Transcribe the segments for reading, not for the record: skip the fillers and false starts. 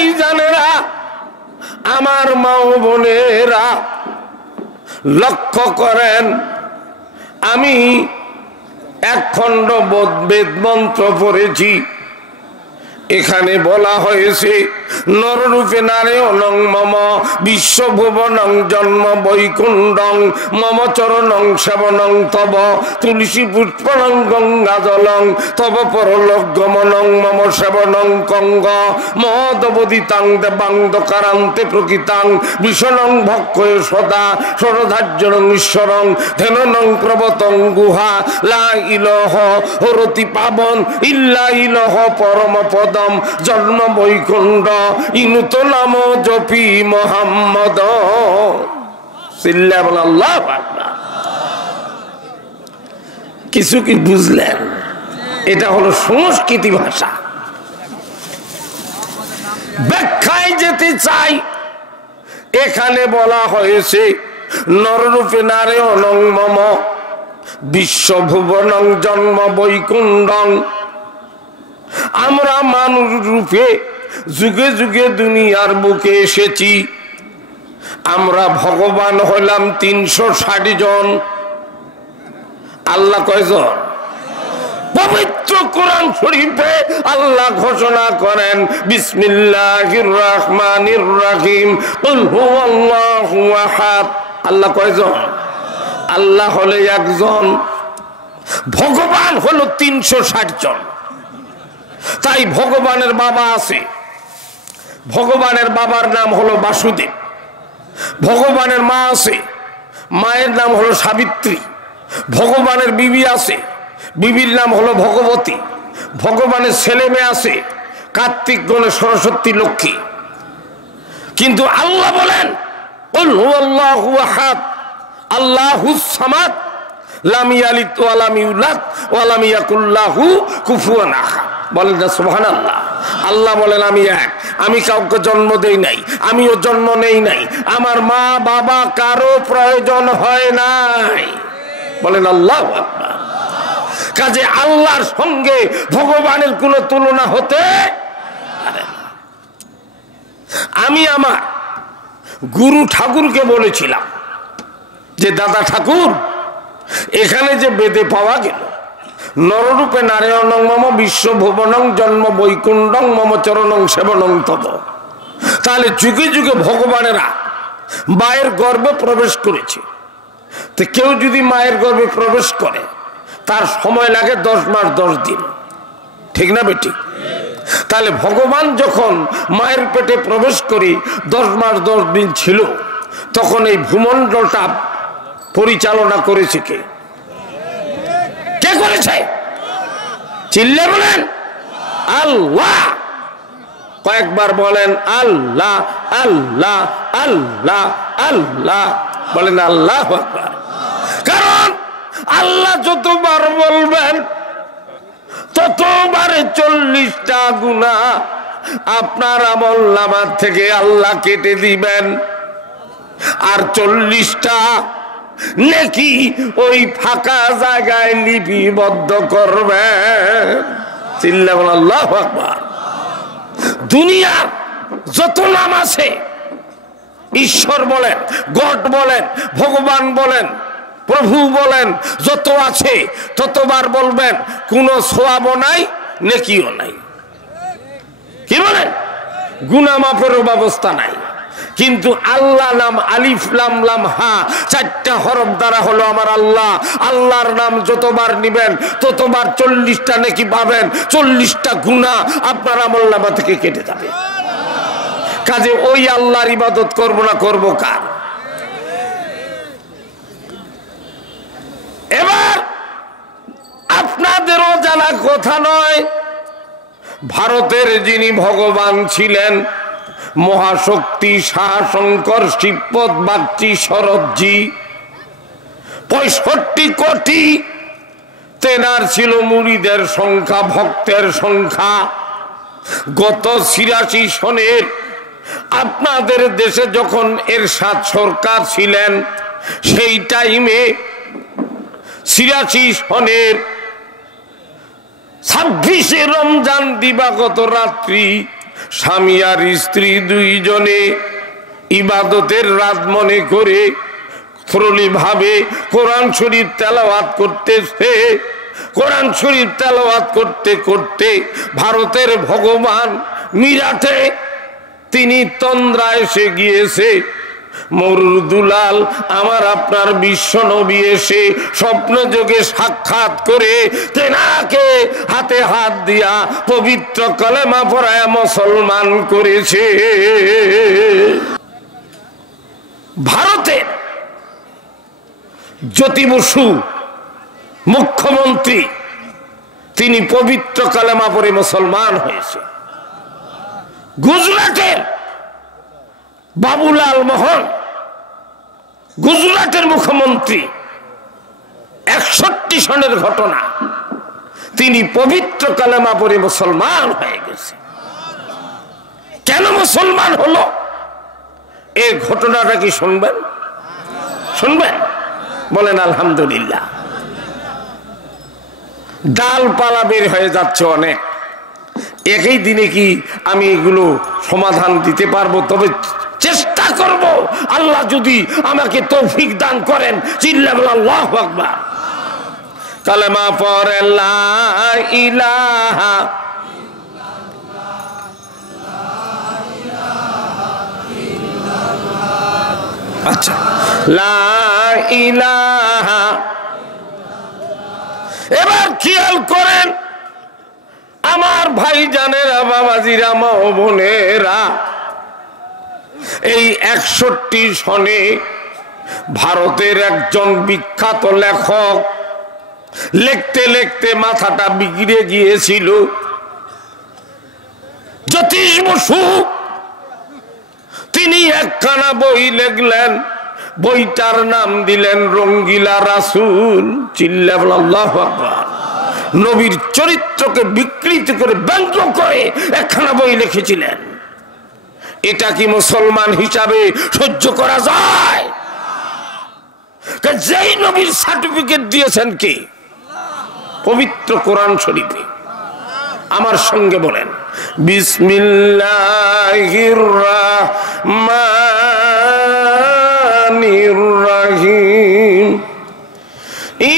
ভাইজানেরা, আমার মা ও বোনেরা, লক্ষ্য করেন, আমি এক খণ্ড বেদ মন্ত্র পড়েছি। এখানে বলা হয়েছে নররূপে নারায়ণং মম বিশ্বভুবনং জন্ম বৈকুণ্ঠং মম চরণং সেবনং তব তুলসী পুষ্পনং গঙ্গা জলং তব পরলোক গমনং মম সেবনং কঙ্গ মহদবদিতাং দেবাং দকারান্তে প্রকৃতাং বিষণং ভক্ষয় সদা সরধার্যং ঈশ্বরং ধেননং প্রবতং গুহা লা ইলহ হরতি পাবন ইল্লা ইলহ পরম পদ জন্ম বৈকুণ্ঠ ইনুত নাম জপি মোহাম্মদ। আল্লাহু আকবার। কিছু কি বুঝলেন? এটা হলো সংস্কৃতি ভাষা। ব্যাখ্যায় যেতে চাই, এখানে বলা হয়েছে নররূপে নারায়ণং মম বিশ্বভুবনং জন্ম বৈকুণ্ঠং। আমরা মানুষ রূপে যুগে যুগে দুনিয়ার বুকে এসেছি। আমরা ভগবান হইলাম 360 জন। আল্লাহ কয়জন? পবিত্র কোরআন শরীফে আল্লাহ ঘোষণা করেন বিসমিল্লাহির রহমানির রহিম কুল হুয়াল্লাহু আহাদ। আল্লাহ কয়জন? আল্লাহ হলো একজন, ভগবান হলো 360 জন। তাই ভগবানের বাবা আছে, ভগবানের বাবার নাম হলো বাসুদেব। ভগবানের মা আছে, মায়ের নাম হলো সাবিত্রী। ভগবানের বিবি আছে, বিবির নাম হলো ভগবতী। ভগবানের ছেলে মেয়ে আছে, কার্তিক, গণেশ, সরস্বতী, লক্ষ্মী। কিন্তু আল্লাহ বলেন কুল হুয়াল্লাহু আহাদ আল্লাহুস সামাদ লাম ইয়ালিদ ওয়া লাম ইউলাদ ওয়া লাম ইয়াকুল লাহু কুফুয়ান আহাদ। বলেন না সুবহানাল্লাহ। আল্লাহ বলেন আমি এক, আমি কাউকে জন্ম দেই নাই, আমিও জন্ম নেই নাই, আমার মা বাবা কারো প্রয়োজন হয় নাই। বলেন আল্লাহু আকবার। কাজে আল্লাহর সঙ্গে ভগবানের কোনো তুলনা হতে পারে না। আমি আমার গুরু ঠাকুরকে বলেছিলাম যে দাদা ঠাকুর, এখানে যে বেদে পাওয়া গেল নররূপে নারায়ণং মম বিশ্বভুবনং জন্ম বৈকুণ্ঠং মম চরণং সেবনং তব, তাহলে যুগে যুগে ভগবানেরা মায়ের গর্ভে প্রবেশ করেছে। তো কেউ যদি মায়ের গর্ভে প্রবেশ করে তার সময় লাগে 10 মাস 10 দিন, ঠিক না বেটি? তাহলে ভগবান যখন মায়ের পেটে প্রবেশ করে 10 মাস 10 দিন ছিল, তখন এই ভূমণ্ডলটা পরিচালনা করেছে কে? কে করেছে? চিল্লে বলেন আল্লাহ। কয়েকবার বলেন আল্লাহ আল্লাহ আল্লাহ আল্লাহ। বলেন আল্লাহু আকবার। কারণ আল্লাহ যতবার বলবেন ততবারে 40টা গুনাহ আপনার আমলনামা থেকে আল্লাহ কেটে দিবেন, আর 40টা নেকি ওই ফাঁকা জায়গায় লিপিবদ্ধ করবেন। চিল্লা বলেন আল্লাহু আকবার। দুনিয়ার যত নাম আছে, ঈশ্বর বলেন, গড বলেন, ভগবান বলেন, প্রভু বলেন, যত আছে ততবার বলবেন, কোনো সওয়াবও নাই, নেকিও নাই। কি বলেন? গুনাহ মাফেরও ব্যবস্থা নাই। কিন্তু আল্লাহ নাম আলিফ লাম লাম হা 4টা হরফ দ্বারা হলো আমার আল্লাহ। আল্লাহর নাম যতবার নিবেন ততবার 40টা নেকি পাবেন, 40টা গুনাহ আপনার আমলনামা থেকে কেটে যাবে। কাজে ওই আল্লাহর ইবাদত করব না, করব কার? এবার আপনাদেরও জানা কথা নয়, ভারতের যিনি ভগবান ছিলেন মহাশক্তি শাহশঙ্কর শিবপদ বাগচি শরৎজি, 65 কোটি তেনার ছিল মুরিদের সংখ্যা, ভক্তের সংখ্যা। গত 86 সনের আপনাদের দেশে যখন এরশাদ সরকার ছিলেন, সেই টাইমে 86 সনের 26শে রমজান দিবাগত রাত্রি স্বামী আর স্ত্রী দুইজনে ইবাদতের রাত মনে করে থ্রলি ভাবে কোরআন শরীফ তেলাওয়াত করতেছে। কোরআন শরীফ তেলাওয়াত করতে করতে ভারতের ভগবান মিরাটে তিনি তন্দ্রা এসে গিয়েছে। মরুর দুলাল আমার আপনার বিশ্ব নবী এসে স্বপ্ন যোগে সাক্ষাৎ করে তেনাকে হাতে হাত দিয়া পবিত্র কলেমা পড়ায় মুসলমান করেছে। ভারতের জ্যোতি বসু মুখ্যমন্ত্রী তিনি পবিত্র কালেমা পড়ে মুসলমান হয়েছে। গুজরাটের বাবুলাল মোহন গুজরাটের মুখ্যমন্ত্রী 61 সনের ঘটনা, তিনি পবিত্র কালেমা পড়ে মুসলমান হয়ে গেছে। কেন মুসলমান হলো এই ঘটনাটা কি শুনবেন? শুনবেন? বলেন আলহামদুলিল্লাহ। ডালপালা বের হয়ে যাচ্ছে অনেক, একই দিনে কি আমি এগুলো সমাধান দিতে পারবো? তবে চেষ্টা করব, আল্লাহ যদি আমাকে তৌফিক দান করেন। চিল্লা বলেন আল্লাহু আকবার। কালেমা পড়ে লা ইলাহা আচ্ছা লা ইলাহা। এবার খেয়াল করেন আমার ভাই জানেরা, বাবাজিরা, মা ও বোনেরা, এই 61 সনে ভারতের একজন বিখ্যাত লেখক লিখতে লিখতে মাথাটা বিগড়ে গিয়েছিল। জ্যোতিষ বসু তিনি একখানা বই লিখলেন, বইটার নাম দিলেন রঙ্গিলা রাসূল। চিল্লা বলেন আল্লাহু আকবার। নবীর চরিত্রকে বিকৃত করে ব্যঙ্গ করে একখানা বই লিখেছিলেন। এটা কি মুসলমান হিসাবে সহ্য করা যায়? যেই নবীর সার্টিফিকেট দিয়েছেন কি? পবিত্র কোরআন শরীফে। আমার সঙ্গে বলেন বিসমিল্লাহির রাহমানির রাহিম।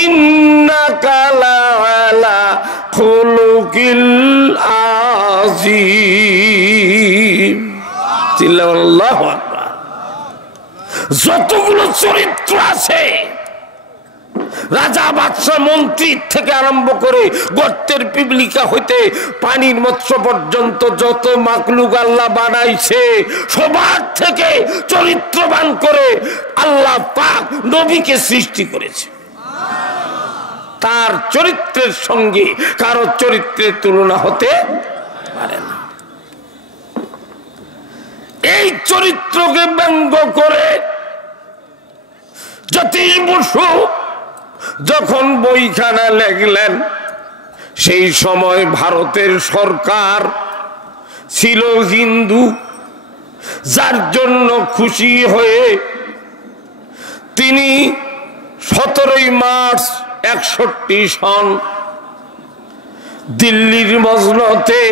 ইন্নাকা লাআলা খুলুকিল আযীম। আল্লাহু আকবার। যতগুলো চরিত্র আছে, রাজা, বাদশা, মন্ত্রী থেকে আরম্ভ করে গর্তের পিপলিকা হইতে পানির মৎস্য পর্যন্ত যত মাকলুক আল্লাহ বানাইছে, সবার থেকে চরিত্রবান করে আল্লাহ পাক নবীকে সৃষ্টি করেছে। তার চরিত্রের সঙ্গে কারো চরিত্রের তুলনা হতে পারে না। এই চরিত্রকে ব্যঙ্গ করে জ্যোতিষ বসু যখন বইখানা লিখলেন, সেই সময় ভারতের সরকার ছিল হিন্দু, যার জন্য খুশি হয়ে তিনি 17 মার্চ 61 সন দিল্লির মসনদে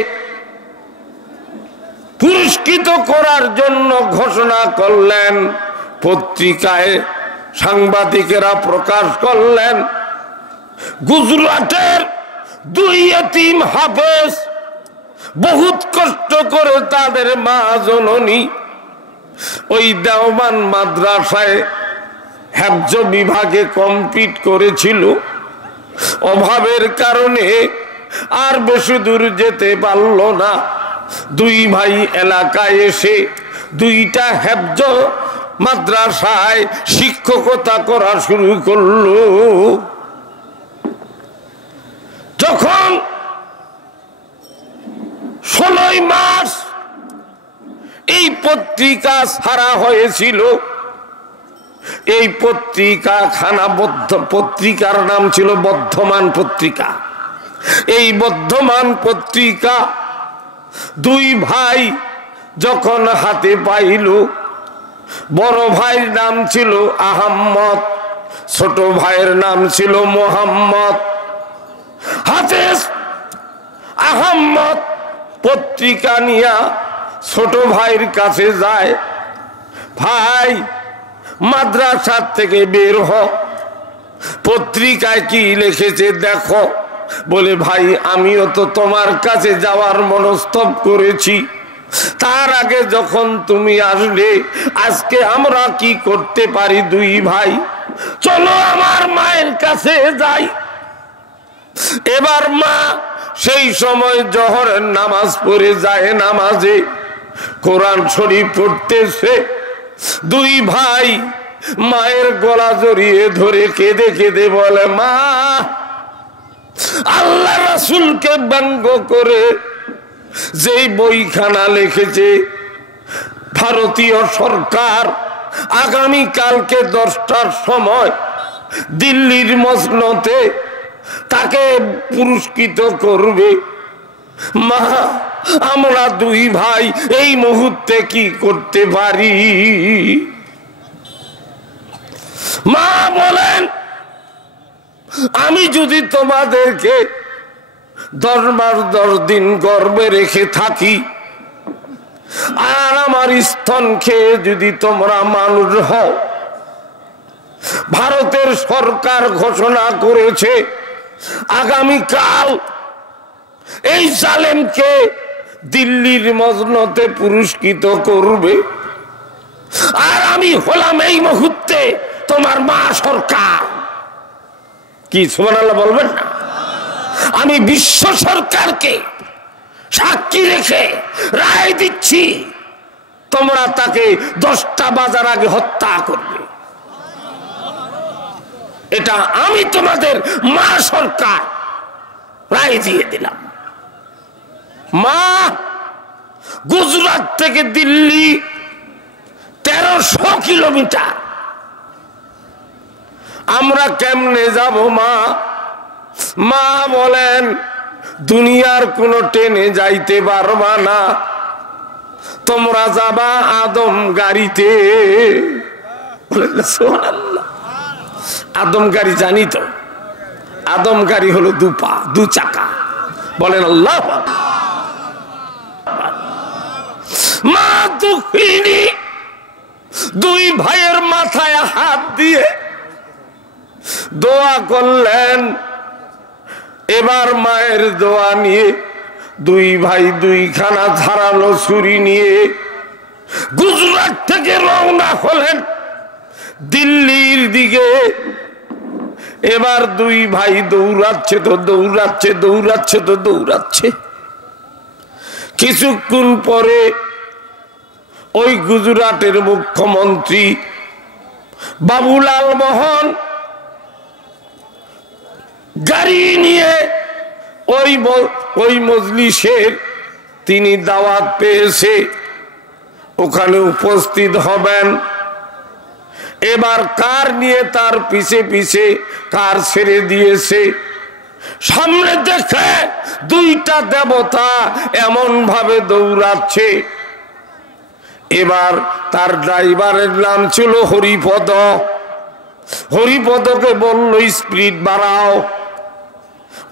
পুরস্কৃত করার জন্য ঘোষণা করলেন। পত্রিকায় সাংবাদিকেরা প্রকাশ করলেন, গুজরাটের 2 এতিম হাফেজ বহুত কষ্ট করে তাদের মা জননী ওই দেওবন্দ মাদ্রাসায় হেফজ বিভাগে কমপ্লিট করেছিল। অভাবের কারণে আর বেশি দূর যেতে পারল না। 2 ভাই এলাকায় এসে 2টা হেফজ মাদ্রাসায় শিক্ষকতা করা শুরু করলো। যখন 16 মার্চ এই পত্রিকা ছাড়া হয়েছিল, এই পত্রিকা খানাবদ্ধ, পত্রিকার নাম ছিল বর্ধমান পত্রিকা। এই বর্ধমান পত্রিকা 2 ভাই যখন হাতে পাইল, বড় ভাইয়ের নাম ছিল আহম্মদ, ছোট ভাইয়ের নাম ছিল মোহাম্মদ। হাফেজ আহম্মদ পত্রিকা নিয়ে ছোট ভাইয়ের কাছে যায়, ভাই মাদ্রাসার থেকে বের হ, পত্রিকায় কি লিখেছে দেখো। বলে ভাই আমিও তো তোমার কাছে যাওয়ার মনস্তব করেছি, তার আগে যখন তুমি আসলে আজকে আমরা কি করতে পারি দুই ভাই, চলো আমার মায়ের কাছে যাই। এবার মা সেই সময় জোহরের নামাজ পড়ে যায়, নামাজে কোরআন শরীফ পড়তেছে। দুই ভাই মায়ের গলা জড়িয়ে ধরে কেঁদে কেঁদে বলে, মা আল্লাহ রাসূলকে ব্যঙ্গ করে যেই বইখানা লিখেছে ভারতীয় সরকার আগামী কালকে 10টার সময় দিল্লির মসনদে তাকে পুরস্কৃত করবে, মা আমরা দুই ভাই এই মুহূর্তে কি করতে পারি? মা বলেন, আমি যদি তোমাদেরকে 10 মাস 10 দিন গর্ভে রেখে থাকি আর আমার স্তন খেয়ে যদি তোমরা মানুষ হও, ভারতের সরকার ঘোষণা করেছে আগামীকাল এই জালেমকে দিল্লির মসনদে পুরস্কৃত করবে, আর আমি হলাম এই মুহূর্তে তোমার মা সরকার। কি সুবহানাল্লাহ বলবেন না? আমি বিশ্ব সরকারকে সাক্ষী রেখে রায় দিচ্ছি তোমরা তাকে 10টা বাজার আগে হত্যা করবে। এটা আমি তোমাদের মা সরকার রায় দিয়ে দিলাম। মা গুজরাট থেকে দিল্লি 1300 কিলোমিটার, আমরা কেমনে যাব মা? মা বলেন, দুনিয়ার কোন ট্রেনে যাইতে পারবা না, তোমরা যাবা আদম গাড়িতে। সুবহানাল্লাহ। আদম গাড়ি জানি তো, আদম গাড়ি হলো 2 পা 2 চাকা। বলেন আল্লাহ। মা দুঃখিনী দুই ভাইয়ের মাথায় হাত দিয়ে দোয়া করলেন। এবার মায়ের দোয়া নিয়ে দুই ভাই 2খানা ধারালো ছুরি নিয়ে গুজরাট থেকে রওনা হলেন দিল্লির দিকে। এবার দুই ভাই দৌড়াচ্ছে তো দৌড়াচ্ছে, দৌড়াচ্ছে তো দৌড়াচ্ছে। কিছুক্ষণ পরে ওই গুজরাটের মুখ্যমন্ত্রী বাবুলাল মোহন গাড়ি নিয়ে ওই মজলিসের তিনি দাওয়াত পেয়েছে, ওখানে উপস্থিত হবেন। এবার কার নিয়ে তার পিছে পিছে কার ছেড়ে দিয়েছে, সামনে দেখে 2টা দেবতা এমন ভাবে দৌড়াচ্ছে। এবার তার ড্রাইভারের নাম ছিল হরিপদ। হরিপদকে বলল স্পিড বাড়াও,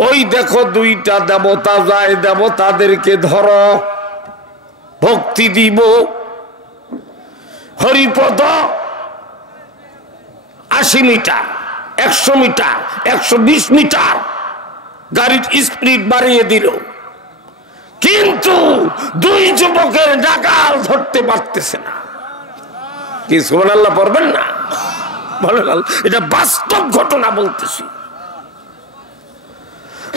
ওই দেখো 2টা দেবতা যায়, দেবতাদেরকে ধরো, ভক্তি দিব। হরিপদ 80 মিটার, 100 মিটার, 120 মিটার গাড়ির স্পিড বাড়িয়ে দিল, কিন্তু 2 যুবকের ডাকাল ধরতে পারতেছে না। কি সুবহানাল্লাহ পড়বেন না? বলেন, এটা বাস্তব ঘটনা বলতেছি।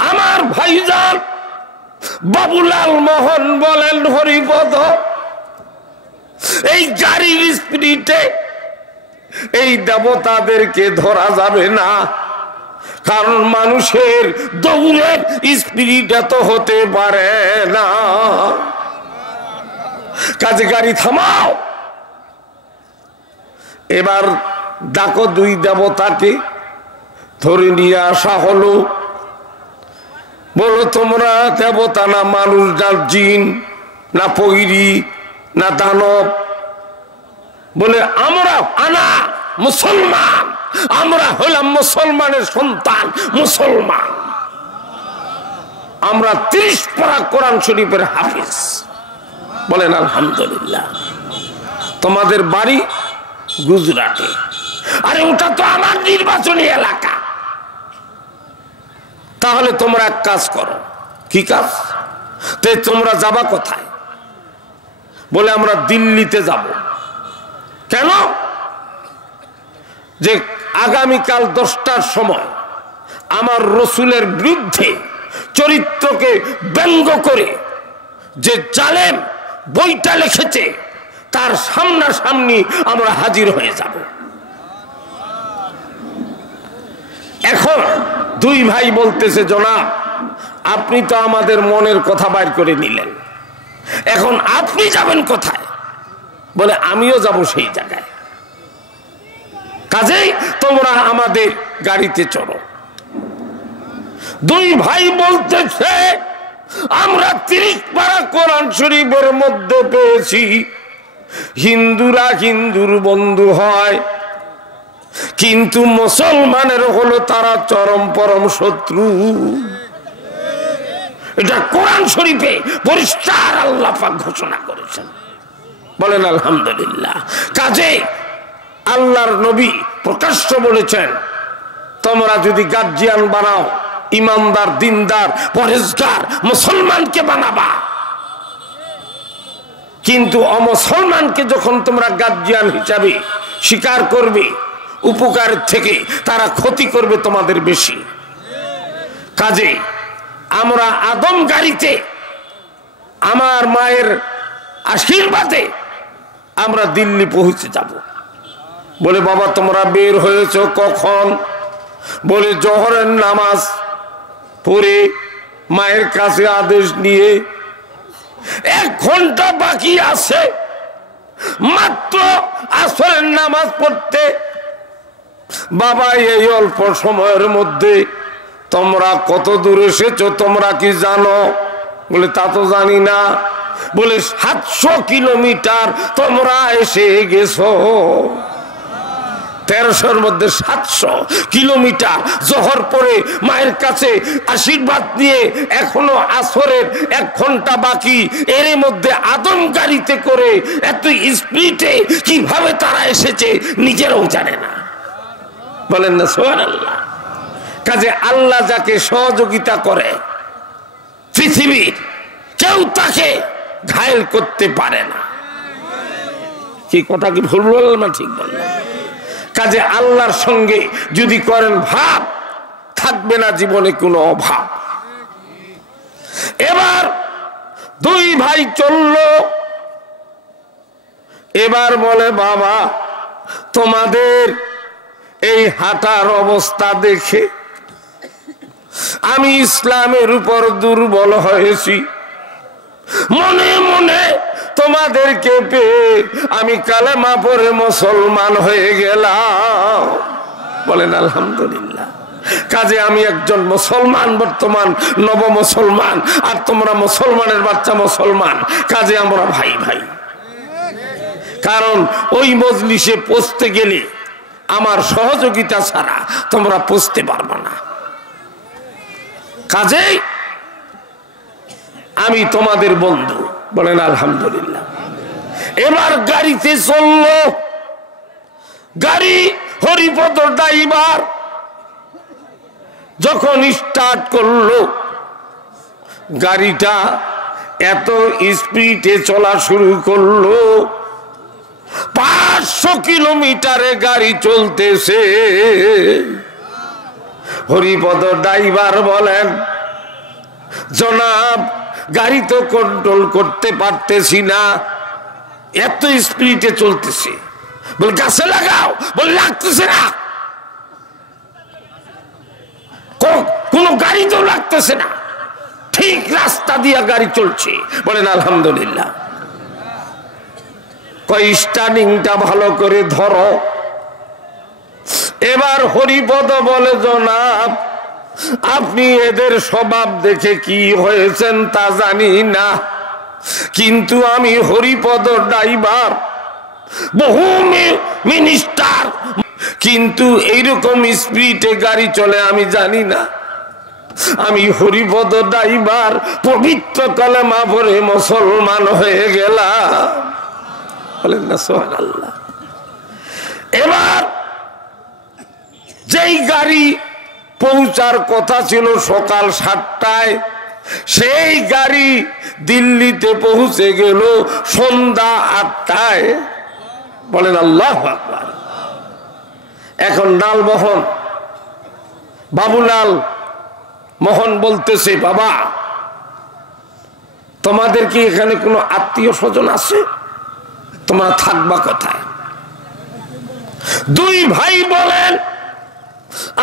আমার ভাইজান বাবুলাল মোহন বলেন, হরিপদ এই গাড়ির স্পিডে এই দেবতাদেরকে ধরা যাবে না, কারণ মানুষের দৌড়ের স্পিড এত হতে পারে না। কাজে গাড়ি থামাও। এবার ডাকো 2 দেবতাকে, ধরে নিয়ে আসা হলো। বলো তোমরা দেবতা না মানুষ, না জিন, না পৈরি, না দানব? বলে আমরা আনা মুসলমান, আমরা হলাম মুসলমানের সন্তান, মুসলমান। আমরা 30 পারা কোরআন শরীফের হাফিজ। বলেন আলহামদুলিল্লাহ। তোমাদের বাড়ি গুজরাটে, আরে ওটা তো আমার নির্বাচনী এলাকা। তাহলে তোমরা এক কাজ করো। কি কাজ? তো তোমরা যাবা কোথায়? বলে আমরা দিল্লিতে যাব। কেন? যে আগামীকাল 10টার সময় আমার রসুলের বিরুদ্ধে চরিত্রকে ব্যঙ্গ করে যে জালেম বইটা লিখেছে তার সামনাসামনি আমরা হাজির হয়ে যাব। এখন দুই ভাই বলতেছে, জনাব আপনি তো আমাদের মনের কথা বাইর করে নিলেন, এখন আপনি যাবেন কোথায়? বলে আমিও যাব সেই জায়গায়। কাজেই তোমরা আমাদের গাড়িতে চলো। দুই ভাই বলতেছে, আমরা 30 পারা কোরআন শরীফের মধ্যে পেয়েছি হিন্দুরা হিন্দুর বন্ধু হয়, কিন্তু মুসলমানের হলো তারা চরম পরম শত্রু। এটা কোরআন শরীফে পরিষ্কার আল্লাহ পাক ঘোষণা করেছেন। বলেন আলহামদুলিল্লাহ। কাজে আল্লাহর নবী প্রকাশ্য বলেছেন, তোমরা যদি গার্জিয়ান বানাও, ইমানদার দিনদার পরেজগার মুসলমানকে বানাবা, কিন্তু অমুসলমানকে যখন তোমরা গার্জিয়ান হিসাবে স্বীকার করবে, উপকারের থেকে তারা ক্ষতি করবে তোমাদের বেশি। কাজে আমরা আদম গাড়িতে আমার মায়ের আশীর্বাদে আমরা দিল্লি পৌঁছে যাব। বলে বাবা তোমরা বের হয়েছ কখন? বলে জোহরের নামাজ পড়ে মায়ের কাছে আদেশ নিয়ে 1 ঘন্টা বাকি আছে মাত্র আসরের নামাজ পড়তে। বাবা এই অল্প সময়ের মধ্যে তোমরা কত দূর এসেছো তোমরা কি জানো? বলে তা তো জানি না। বলে 700 কিলোমিটার তোমরা এসে গেছো। 1300-র মধ্যে 700 কিলোমিটার জোহর পরে মায়ের কাছে আশীর্বাদ নিয়ে এখনো আসরের 1 ঘন্টা বাকি। এর মধ্যে আদম গাড়িতে করে এত স্পিডে কিভাবে তারা এসেছে নিজেরাও জানে না। বলেন না সুবহানাল্লাহ। কাজে আল্লাহ যাকে সহযোগিতা করে পৃথিবীর কেউ তাকে ঘায়েল করতে পারে না। কি কথা কি ভুল বললাম না ঠিক বললাম? কাজে আল্লাহর সঙ্গে যদি করেন ভাব, থাকবে না জীবনে কোনো অভাব। এবার দুই ভাই চলল। এবার বলে বাবা তোমাদের এই হাঁটার অবস্থা দেখে আমি ইসলামের উপর দুর্বল হয়েছি। মনে মনে তোমাদেরকে পেয়ে আমি কালেমা পড়ে মুসলমান হয়ে গেলাম। বলেন আলহামদুলিল্লাহ। কাজে আমি একজন মুসলমান, বর্তমান নব মুসলমান, আর তোমরা মুসলমানের বাচ্চা মুসলমান। কাজে আমরা ভাই ভাই। কারণ ওই মজলিসে পৌঁছতে গেলে আমার সহযোগিতা ছাড়া তোমরা পৌঁছতে পারবে না। কাজেই আমি তোমাদের বন্ধু। বলেন আলহামদুলিল্লাহ। এবার গাড়িতে চলল। গাড়ি হরিপদ ড্রাইভার যখন স্টার্ট করলো, গাড়িটা এত স্পিডে চলা শুরু করলো, 500 কিলোমিটারে গাড়ি চলতেছে। হরিপদ ড্রাইভার বলেন, জনাব গাড়ি তো কন্ট্রোল করতে পারতেছি না, এত স্পিডে চলতেছে। বলে গাছে লাগাও। বলে লাগতেছে না, কোন গাড়ি তো লাগতেছে না, ঠিক রাস্তা দিয়ে গাড়ি চলছে। বলেন আলহামদুলিল্লাহ। কই স্টার্টিংটা ভালো করে ধরো। এবার হরিপদ বলে, জনাব আপনি এদের স্বভাব দেখে কি হয়েছেন তা জানি না, কিন্তু আমি হরিপদ ড্রাইভার, বহু মিনিস্টার, কিন্তু এইরকম স্পিডে গাড়ি চলে আমি জানি না। আমি হরিপদ ড্রাইভার পবিত্র কালেমা পড়ে মুসলমান হয়ে গেলাম। বলেন না সুবহানাল্লাহ। এবার যেই গাড়ি পৌঁছার কথা ছিল সকাল 7টায়, সেই গাড়ি দিল্লিতে পৌঁছে গেল সন্ধ্যা 8টায়। বলেন আল্লাহু আকবার। এখন লালমোহন, বাবুলাল মোহন বলতেছে, বাবা তোমাদের কি এখানে কোনো আত্মীয় স্বজন আছে? তোমরা থাকবা কোথায়? দুই ভাই বলেন,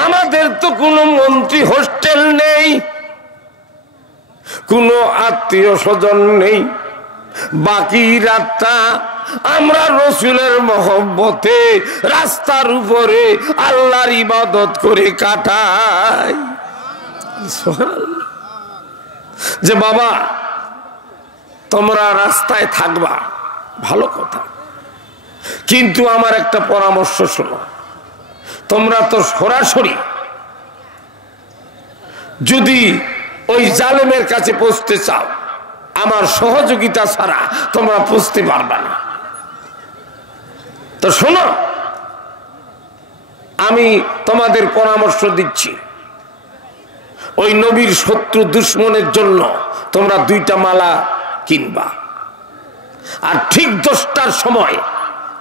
আমাদের তো কোনো মন্ত্রী হোস্টেল নেই, কোনো আত্মীয় স্বজন নেই, বাকি রাতটা আমরা রসুলের মহব্বতে রাস্তার উপরে আল্লাহর ইবাদত করে কাটাই। যে বাবা তোমরা রাস্তায় থাকবা ভালো কথা, কিন্তু আমার একটা পরামর্শ শোনো, তোমরা তো সরাসরি যদি ওই জালেমের কাছে পৌঁছতে চাও, আমার সহযোগিতা ছাড়া তোমরা পৌঁছতে পারবা না। তো শোনো, আমি তোমাদের পরামর্শ দিচ্ছি, ওই নবীর শত্রু দুশ্মনের জন্য তোমরা 2টা মালা কিনবা, আর ঠিক 10টার সময়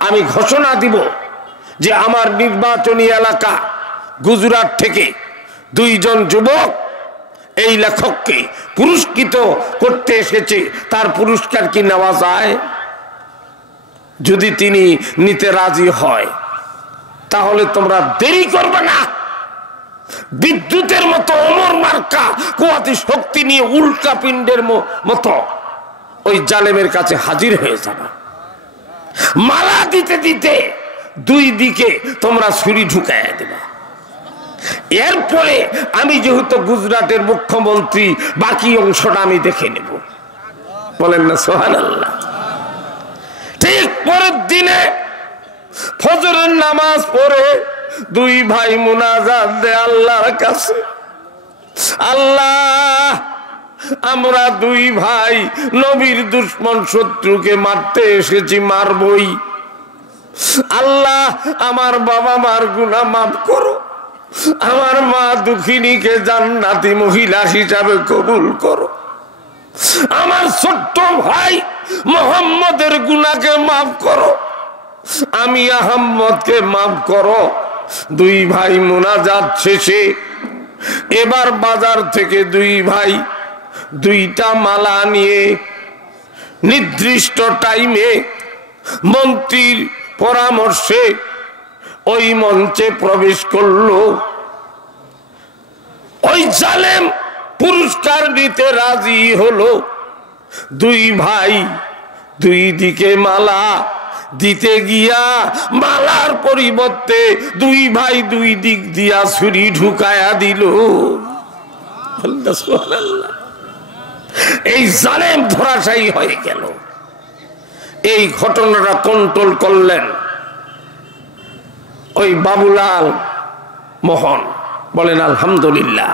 আমি ঘোষণা দিব যে আমার নির্বাচনী এলাকা গুজরাট থেকে 2 জন যুবক এই লেখককে পুরস্কৃত করতে এসেছে, তার পুরস্কার কি নেওয়া যায়? যদি তিনি নিতে রাজি হয় তাহলে তোমরা দেরি করবে না, বিদ্যুতের মতো অমর মার্কা কুয়াতি শক্তি নিয়ে উল্কা পিণ্ডের মতো ওই জালেমের কাছে হাজির হয়ে যাবে। মালা দিতে দিতে 2 দিকে তোমরা ছুরি ঢুকাইয়া দেবা। এরপরে আমি যেহেতু গুজরাটের মুখ্যমন্ত্রী, বাকি অংশটা আমি দেখে নেব। বলেন না সুবহানাল্লাহ। ঠিক পরের দিনে ফজরের নামাজ পড়ে 2 ভাই মুনাজাত দেয় আল্লাহর কাছে, আল্লাহ আমরা 2 ভাই নবীর দুশ্মন শত্রুকে মারতে এসেছি, মারবই। আল্লাহ আমার বাবা মার গুনাহ মাফ করো, আমার মা দুঃখিনীকে জান্নাতি মহিলা হিসাবে কবুল করো, আমার ছোট্ট ভাই মোহাম্মদের গুনাহকে মাফ করো, আমি আহম্মদকে মাফ করো। 2 ভাই মুনাজাত শেষে এবার বাজার থেকে 2 ভাই 2টা মালা নিয়ে নির্দিষ্ট টাইমে মন্ত্রীর পরামর্শে ওই মঞ্চে প্রবেশ করলো। ওই জালেম পুরস্কার নিতে রাজি হলো। 2 ভাই 2 দিকে মালা দিতে গিয়া মালার পরিবর্তে 2 ভাই 2 দিক দিয়া ছুরি ঢুকায়া দিল। এই জালেম ধরাশায়ী হয়ে গেল। এই ঘটনাটা কন্ট্রোল করলেন ওই বাবুলাল মোহন। বলেন আলহামদুলিল্লাহ।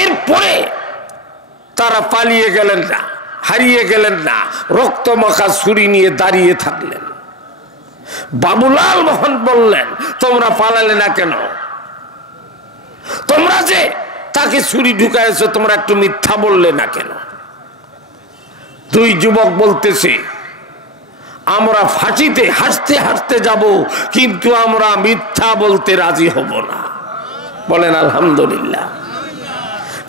এরপরে তারা পালিয়ে গেলেন না, হারিয়ে গেলেন না, রক্ত মাখা ছুরি নিয়ে দাঁড়িয়ে থাকলেন। বাবুলাল মোহন বললেন, তোমরা পালালে না কেন? তোমরা যে তাকে ছুরি ঢুকাইছো, তোমরা একটু মিথ্যা বললে না কেন? 2 যুবক বলতেছে, আমরা ফাঁসিতে হাসতে হাসতে যাব, কিন্তু আমরা মিথ্যা বলতে রাজি হব না। বলেন আলহামদুলিল্লাহ।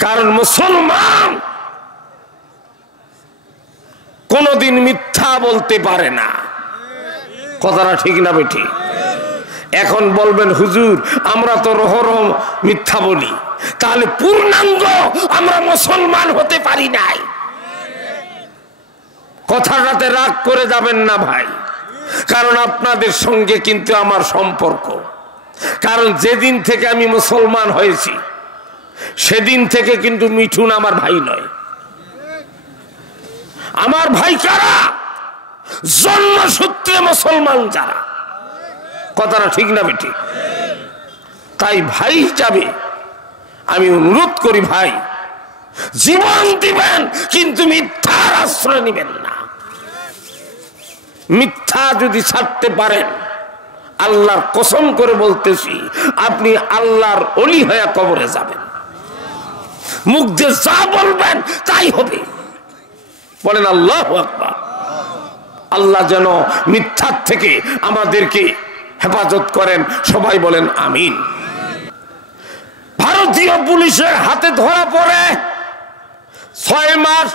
কারণ মুসলমান কোনদিন মিথ্যা বলতে পারে না। কথাটা ঠিক না বেঠি? এখন বলবেন হুজুর আমরা তো রহরহ মিথ্যা বলি, তাহলে পূর্ণাঙ্গ আমরা মুসলমান হতে পারি নাই। কথাটাতে রাগ করে যাবেন না ভাই, কারণ আপনাদের সঙ্গে কিন্তু আমার সম্পর্ক। কারণ যেদিন থেকে আমি মুসলমান হয়েছি সেদিন থেকে কিন্তু মিঠুন আমার ভাই নয়। আমার ভাই কারা? জন্মসূত্রে মুসলমান যারা। কথাটা ঠিক না বেটি? তাই ভাই হিসাবে আমি অনুরোধ করি ভাই, জীবন দিবেন কিন্তু মিথ্যার আশ্রয় নেবেন না। মিথ্যা যদি ছাড়তে পারেন, আল্লাহর কসম করে বলতেছি, আপনি আল্লাহর ওলি হয়ে কবরে যাবেন। মুখ দিয়ে যা বলবেন তাই হবে। বলেন আল্লাহু আকবার। আল্লাহ যেন মিথ্যার থেকে আমাদেরকে হেফাজত করেন, সবাই বলেন আমিন। ভারতীয় পুলিশের হাতে ধরা পড়ে 6 মাস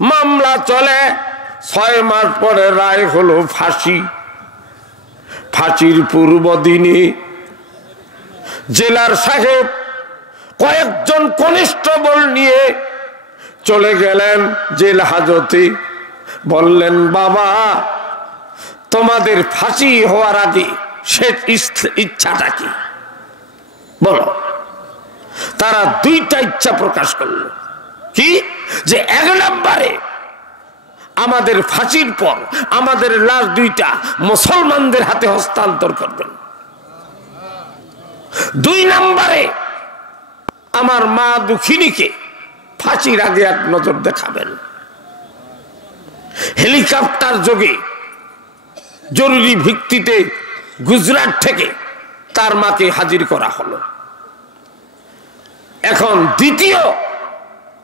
মামলা চলে, 6 মাস পরে রায় হলো ফাঁসি। ফাঁসির পূর্ব দিনে জেলার সাহেব কয়েকজন কনস্টেবল নিয়ে চলে গেলেন জেল হাজতে। বললেন, বাবা তোমাদের ফাঁসি হওয়ার আগে শেষ ইচ্ছাটা কি বলো। তারা 2টা ইচ্ছা প্রকাশ করল। কি? যে 1 নম্বরে আমাদের ফাঁসির পর আমাদের লাশ 2টা মুসলমানদের হাতে হস্তান্তর করবেন। 2 নম্বরে আমার মা দুঃখিনীকে ফাঁসির আগে এক নজর দেখাবেন। হেলিকপ্টার যোগে জরুরি ভিত্তিতে গুজরাট থেকে তার মাকে হাজির করা হলো। এখন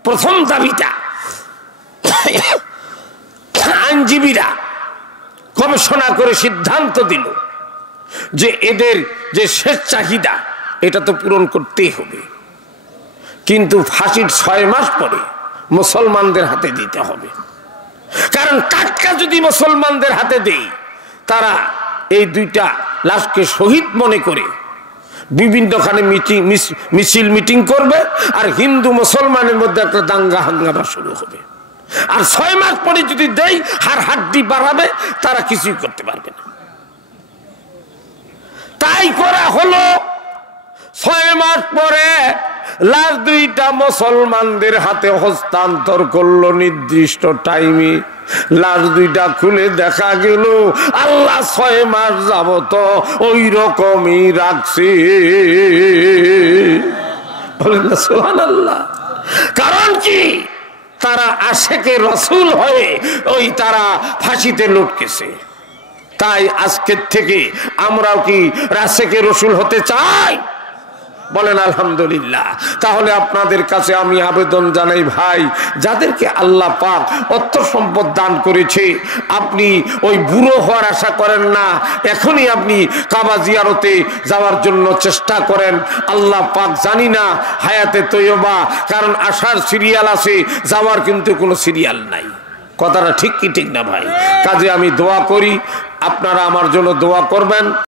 প্রথম দাবিটা আইনজীবীরা গবেষণা করে সিদ্ধান্ত দিল যে এদের যে শেষ চাহিদা এটা তো পূরণ করতেই হবে, কিন্তু ফাঁসির 6 মাস পরে মুসলমানদের হাতে দিতে হবে। কারণ টাটকা যদি মুসলমানদের হাতে দেই, তারা এই 2টা লাশকে শহীদ মনে করে বিভিন্নখানে মিছিল মিটিং করবে, আর হিন্দু মুসলমানের মধ্যে একটা দাঙ্গা হাঙ্গামা শুরু হবে। আর 6 মাস পরে যদি দেই, হাড্ডি বাড়াবে, তারা কিছুই করতে পারবে না। তাই করা হলো। 6 মাস পরে লাশ 2টা মুসলমানদের হাতে হস্তান্তর করলো নির্দিষ্ট টাইমে। লাশ 2টা খুলে দেখা গেল আল্লাহ 6 মাস যাবত ওই রকমই রাখছে। বলেন না সুবহানাল্লাহ। কারণ কি? তারা আশেকে রসুল হয়ে তারা ফাঁসিতে লটকেছে। তাই আজকের থেকে আমরাও কি আশেকে রসুল হতে চাই? বলেন আলহামদুলিল্লাহ। তাহলে আপনাদের কাছে আমি আবেদন জানাই, ভাই যাদেরকে আল্লাহ পাক অর্থ সম্পদ দান করেছে, আপনি ওই বুড়ো হওয়ার আশা করেন না। এখনই আপনি কাবা জিয়ারতে যাওয়ার জন্য চেষ্টা করেন। আল্লাহ পাক জানি না হায়াতে তৈয়বা, কারণ আসার সিরিয়াল আছে, যাওয়ার কিন্তু কোনো সিরিয়াল নাই। কথাটা ঠিক কি ঠিক না ভাই? কাজে আমি দোয়া করি, আপনারা আমার জন্য দোয়া করবেন।